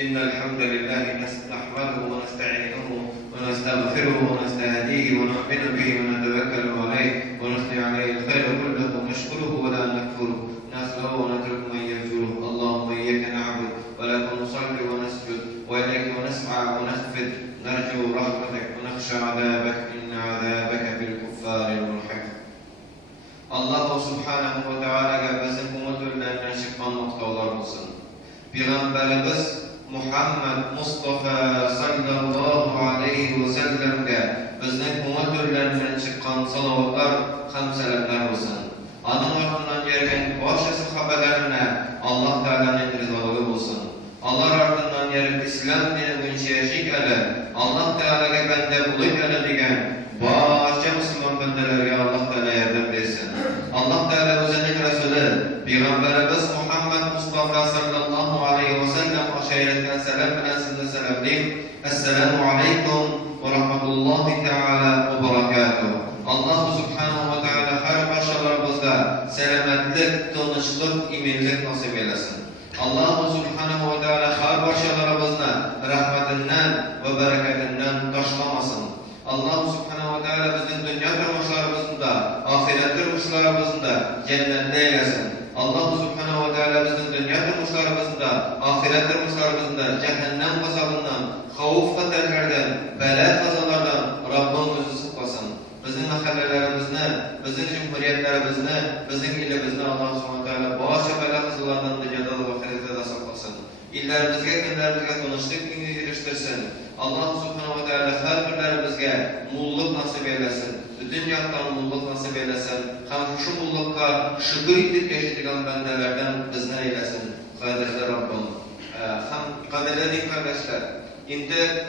إن الحمد لله نحمده ونستعينه ونستغفره ونستهديه ونؤمن به ونتوكل عليه ونثني عليه الخير كله ونشكره ولا نكفره نسأله ونترك من يفجره. اللهم إياك نعبد ولك نصلي ونسجد وإليك نسعى ونخفض نرجو رحمتك ونخشى عذابك إن عذابك بالكفار الملحق. Allah subhanahu wa ta'alaga bizim umutlarından çıkan noktalar olsun. Peygamberimiz Muhammed Mustafa sallallahu aleyhi ve sellem'e bizning umutlarından çıkan salavatlar, hamsalatlar olsun. Onun ardından gelgen başka sahabelerine Allah Teala'nın rızalığı olsun. Allah ardından gelip İslam dini boyunca yaşayıp Allah Teala'ga bende bulayım diyen başka Müslüman bendelerine Allah Teala yardım versin. Allah Teala özünün Resulü Peygamberimiz Muhammed Mustafa sallallahu aleyhi ve sellem aşiretten selam bilen size selamlayayım. Esselamu aleykum ve rahmetullahi teala ve berekatuhu. Allah subhanahu ve teala her başlarımızda selametlik, tanışlık, iminlik nasip eylesin. Allah subhanahu ve teala her başlarımızda rahmetinden ve bereketinden taşlamasın. Allah subhanahu ve teala bizim dünya turmuşlarımızda, ahiret turmuşlarımızda cennette eylesin. Allah subhanahu ve teala bizim dünya turmuşlarımızda, ahiret turmuşlarımızda cehennem gazabından, havuf kaderlerden, bela kazalardan Rabbimizi saklasın. Bizim mahallelerimizde, bizim cumhuriyetlerimizde, bizim ilimizde Allah subhanahu ve teala başka bela kazalardan da cennet ve ahirette de saklasın. İllerimizge, günlerimizge tanıştık, eriştirsin. Allah subhanahu ve teala her birlerimizge mulluk nasip eylesin. Bütün yaktan mulluk nasip eylesin. Hem şu mullukka şükür edip yaşayacağım bendelerden bizden eylesin. Kardeşler Rabbim. Hem kaderledik kardeşler. Şimdi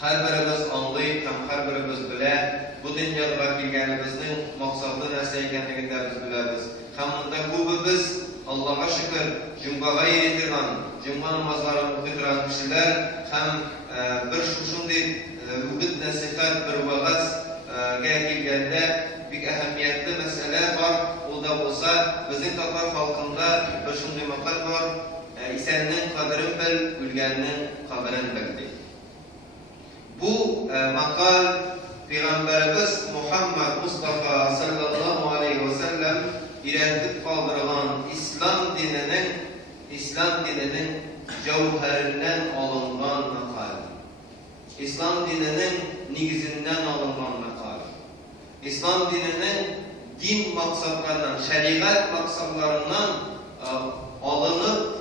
her birimiz anlayıp, hem her birimiz bile bu dünyada gelgenimizin maksadı neyse ekenliğinde biz biliriz. Hem de bu biz Allah'a şükür cümbağa yedirgan, cümba namazlarını okuyduran kişiler hem bir şuşunday vücut nasihat bir vaaz gelgende bir ehemmiyetli mesele var. O da olsa bizim Tatar halkında bir şunday makal var. İsennin kadrin bil, ülgenin kabrin bildi. Bu makal Peygamberimiz Muhammed Mustafa sallallahu aleyhi ve sellem iletip kaldırılan İslam dininin cevherinden alıngan makal. İslam dininin nigizinden alıngan makal. İslam dininin din maksatlarından, şeriat maksatlarından alınıp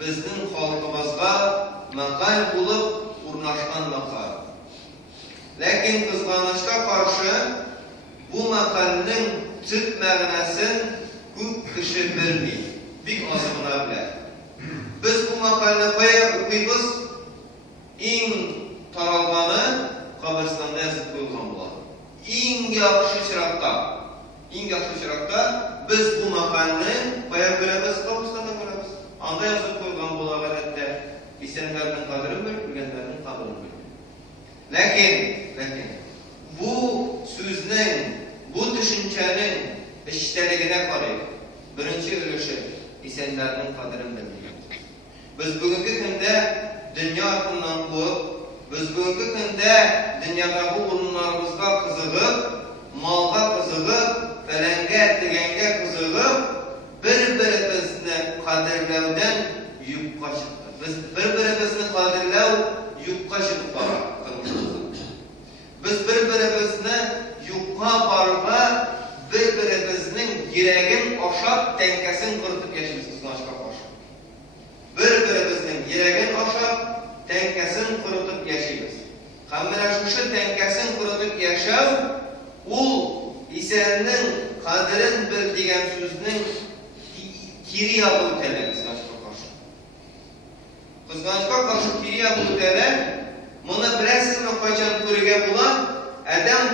bizning halkımızga makal bulup urnaşkan makal. Lakin kızganışka karşı bu makalının tüp mağnaсын көп kişi bilmiyor. Bir azımına bile. Biz bu makalını kaya okuyuz, en taralganı kabristanda yazıp koyulgan болады. En yaxşı şirakta biz bu makalını kaya bilemiz, kabristanda bilemiz. Anda yazıp koyulgan болады adette. İsenlerden kadırın bil, ülgenlerden kadırın bil. Lakin bu sözün, bu düşüncenin işteligine karayıp, birinci ülüşü İsenlerden kadırın bilmiyor. Biz bugünkü günde dünya hakkından koyup, biz bugünkü günde dünyadaki urunlarımızda kızılıp, malga kızılıp, felenge, tigenge kızılıp, birbirimizni kadirlevden yupka çıktı. Biz birbirimizni kadirlev yupka çıktı. Biz birbirimizni yupka barıqa, birbirimizning yuragin oshab, tankasin quritib yashaymiz kızganishga qarshi. Bir-birimizning yuragin oshab, tankasin quritib yashaymiz. Hamma shu tankasin quritib yashaw ul isenning qadrin bil degan so'zning kiriya bo'ladi kızganishga qarshi. Kızganishga qarshi kiriya bo'ladi. Buni bilasizmi qachon ko'rgan bo'lar? Adam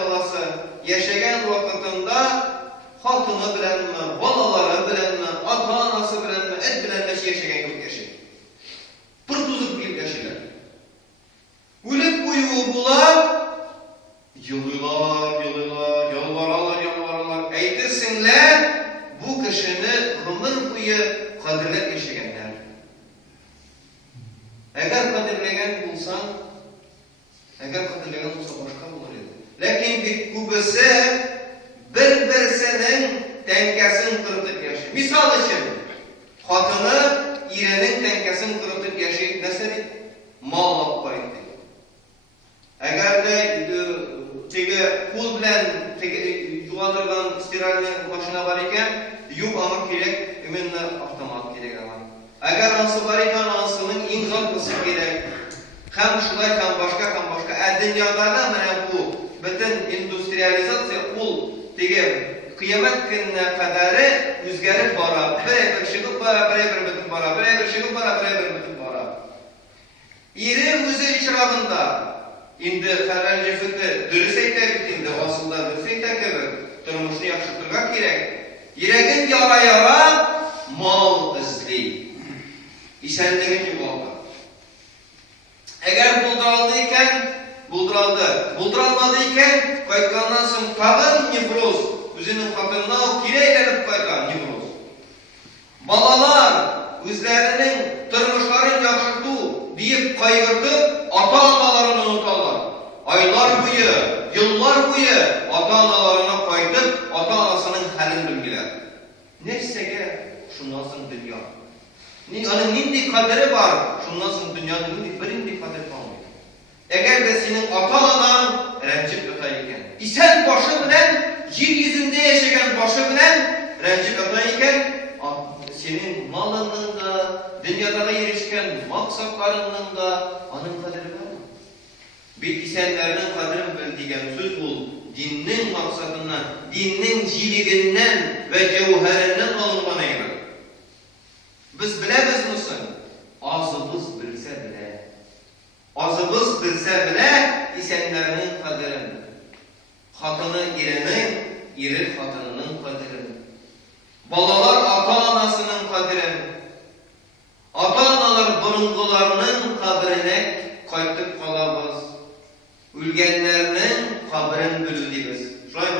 balası yaşayan vakitinde hatunu bilenme, balaları bilenme, ata-anası bilenme, et bilenme yaşayan yok yaşayın. Pırtuzluk bilip yaşayın. Ölüp uyuğu bular, yalvarırlar. Eytirsinler, bu kişini ömür boyu kadirlep yaşayanlar. Eğer kadirlegen bulsan, başka bulur edi. Lakin bir kubesi bir-birsinin tenkesini kırıtıp yaşayır. Misal için, hatını irenin tenkesini kırıtıp yaşayıp nesedi? Mal alıp koydu. Eğer de kul bilen yuvalırdan istiralinin başına var iken, yok ama gerek, eminle avtomat gerek ama. Eğer ansı var iken ansının imzatlısı gerek. Hem şulay, hem başka. Dünyada da bu bütün endüstriyalizasyon kul kıyamet gününe kadar üzgerip bara. Bir çıkıp bara, bir bütün bara. İri müze içrağında indi fərəlci fıqı dürüseyte bitindi, aslında dürüseyte gibi durmuşunu yakıştırmak gerek. Yüreğin yara mal izli. İşenliğin gibi oldu. Eğer bulduraldıyken kayıtkandan sonra tağın nefroz, üzerinin hatırına o kireylenip kayıtkan nefroz. Balalar üzerinin tırmışların yakıştı deyip kaygırtıp ata-analarını unutarlar. Aylar boyu, yıllar boyu ata-analarına kaydıp ata-anasının halini bilgiler. Neyse ki şundan sonra dünya. Nindi kaderi var, şundan sonra dünyanın birindi kaderi kalmıyor. Eğer de senin ata-anan rencip yatayken, isen başı bilen, yeryüzünde yaşayan başı bilen rencip yatayken, senin malının da, dünyada erişken maksatlarının da onun kaderi var mı? Bir isenlerinin kaderini bildiğen söz bul, dinin maksatından, dinin ciliginden ve cevherinden alınmana yarar. Biz bilemiz misin? Azımız bilse bile isenlerinin kaderini, hatını irenin, iri hatınının kaderini, balalar ata-anasının kaderini, ata-analar burungularının kabrine kaytıp kalabız. Ülgenlerinin kabrini bölüdüyüz. Şöyle mi?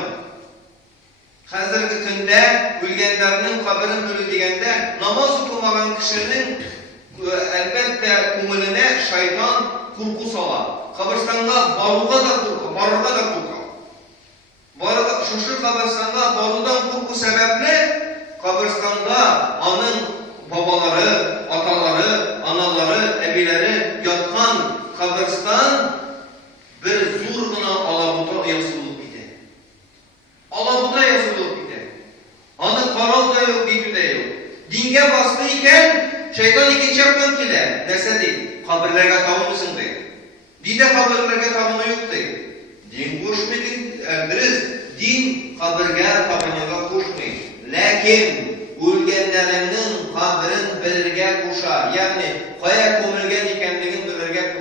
Hazırki günde ülgenlerinin kabrini bölüdüğünde namaz okumayan kişinin elbette kumulüne şeytan kurku salar. Kabristan'a baruğa da kurku. Şuşur kabristan'a barudan kurku sebeple kabristan'da anın babaları, ataları, anaları, ebileri yatkan kabristan bir zurguna alabuta yazılıp idi. Anı karal da yok, dikü de yok. Dinge bastıyken şeytan ikinci yaptan kile. Nese değil? Kabirlerge tavunlusun değil. Dinde kabirlerge tavunlu yok değil. Din koşmayın, eldiriz. Din kabirge tavunluğa koşmayın. Lakin ülgenlerinin kabirin belirge kuşa. Yani kaya kumulgen ikenliğin belirge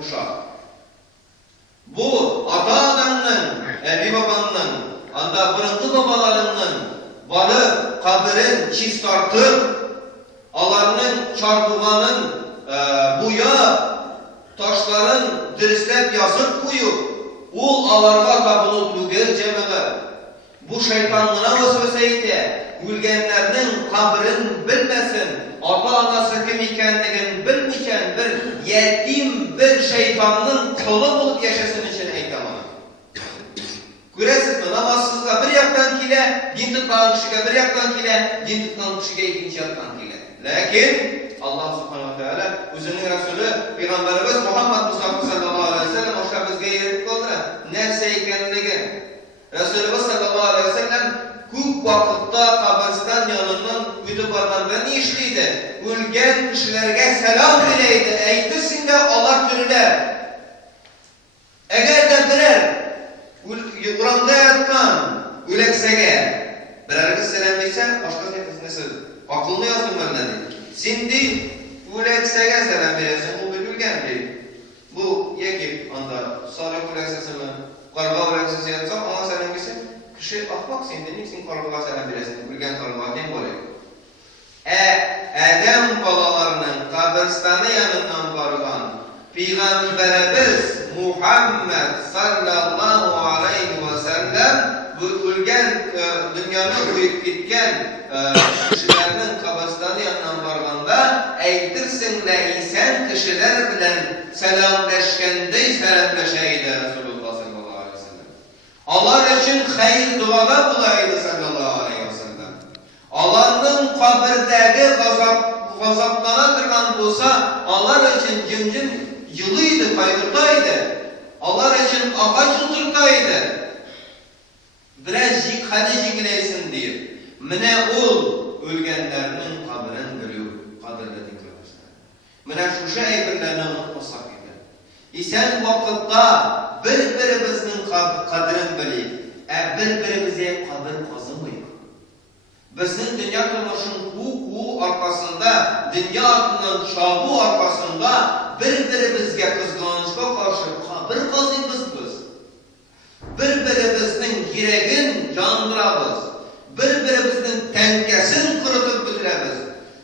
kuşa. Bu ata-adanın, ebi babanın, anda bırıntı babalarının balı kabirin çiz tartıp, alarının çarpımanın buya taşların dirislep yazıp koyup, ul alarga kabulup lügel cemege. Bu şeytanlığına vesveseydi, ülgenlerinin kabirin bilmesin, ata-anası kim ikenliğini bilmeyken bir yetim bir şeytanın kolu bulup yaşasın için eytamana. Görəsiz mi? Namazsızga bir yaktan kile, din tutkan kişiga bir yaktan kile, din tutkan kişiga ikinci yaktan kile. Lakin Allah subhanahu wa ta'ala özünün Resulü Peygamberimiz Muhammed Mustafa sallallahu aleyhi ve sellem hoşça bizge yeritip oldular. Nefse ikenliği. Resulümüz sallallahu aleyhi ve sellem көп vakitte kabristan yanından ötüp bargandan işliydi. Ölgen kişilerge selam dileydi. Eytirsin de Allah türüler. Eğer de birer Kur'an'da yatkan üleksege bireriniz selam versen başka nasıl? Aklını yazdım ben dedi. Şimdi üleksege selam verirsin. Bu bir ülgen değil. Bu yeki anda sarı üleksesi mi? Karga üleksesi yatsam ona selam versin. Kişi ahmak sendinin sen karga selam verirsin. Ülgen karga ne böyle? Adem balalarının kabristanı yanından varılan Peygamberimiz Muhammed sallallahu aleyhi ve sellem bu ülgen dünyanın uyup gitken kişilerinin kabristanı yanından varganda eytirsin берлә исән кешеләр белән сәламләшкәндәй сәламләшә иде Расулуллаһ саллаллаһу алейһи ва саллям. Алар өчен хәйр дуада була иде саллаллаһу алейһи ва саллям. Аларның кабердәге газаплана торган булса, алар өчен җим-җим йылы иде, кайгырта иде. Алар өчен агач утырта иде. Бераз хәле җиңеләйсен дип. Менә ул үлгәннәрнең каберен белү, кадерле дикәрләр. Менә шушы әйберләрне онытмасак иде. Исән вакытта бер-беребезнең кадерен белик, бер-беребезгә кабер казымыйк. Безнең дөнья тормышын ку аркасында, дөнья артыннан чабу аркасында бер-беребезгә кызганычка каршы кабер казыйбыз без. Бер-беребезнең йөрәген яндырабыз. Bir-birimizin tənkəsini qırıtıb bitirəbiz.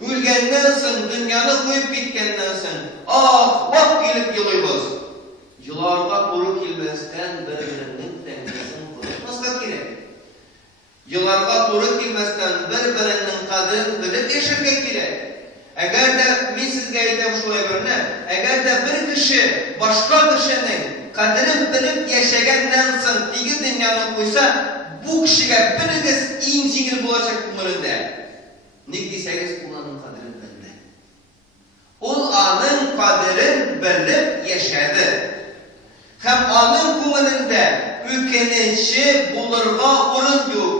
Ülgəndən sən, dünyanı qoyub bitkəndən sən, vaxt gelib yılıyız. Yıllarda quru kilməzdən bir-birinin tənkəsini qırıtmazqa gerek. Yıllarda quru kilməzdən bir-birinin qadrini bilib yaşırqa gerek. Əgər də, mən sizə aytım şulay birinə, əgər də bir kişi başqa kişinin qadrini bilib yaşagəndən sən, tigi dünyanı qoysa, bu kişiga birigiz eng yengil bo'lajak umrida. Nek desangiz, ularning qadrini bildi. Ul aning qadrini bilib yashadi. Ham aning ko'nglida o'kinchi bo'lirga o'rin yo'q.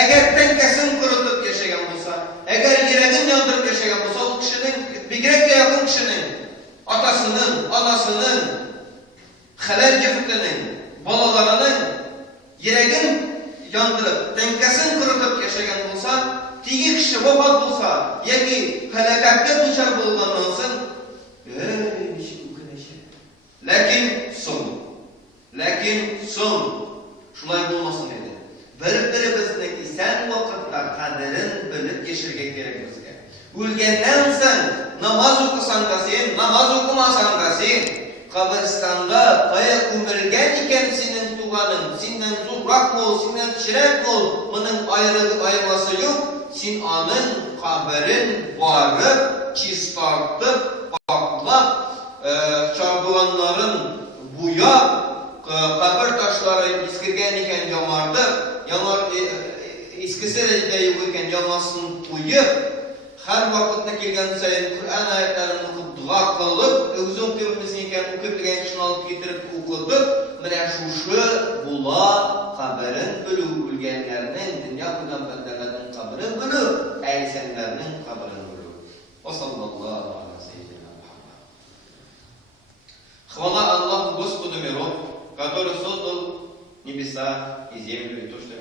Agar tankasin quritib yashagan bo'lsa, agar yuragini yondirib yashagan bo'lsa, u kishining bigrakka yaqin kishining otasining, onasining, halal juftining, bolalarining yuragini yondirib, tankasin quritib yashagan bo'lsa, tigi kishi vafot bo'lsa, yoki halokatga duchor bo'lgandan so'ng, lekin so'ng shulay bo'lmasin edi. Bir-birimizni isen vaqtda qadrin bilib yashirga kerak bizga. O'lgandan so'ng namoz o'qisan da sen, namoz o'qimasan da sen, qabristonda qaya ko'milgan ekan sening tuganing, sendan zo'rroq bo'l, sendan kichikroq bo'l, buning ayrılması yo'q. Sen aning qabrin borib, chistotib, poklab, chorbuanlarin buyab, qabr tashlari eskirgan ekan yomardib, eskisida yo'q ekan yomasini qo'yib, har vaqtda kelgan sayin Qur'on oyatlarini o'qib, duo qilib, o'zi o'qiymiz ekan, o'qib degan kishini olib keltirib o'qitib, mana shu bo'la qabrin bilib o'lganlarning, dunyo bilan bandalarning qabrini bilib, aysanlarning qabrini bilib. Va sallallohu alayhi sayyidina Muhammad. Хвала Аллаху Господу миров, который создал небеса и землю и то, что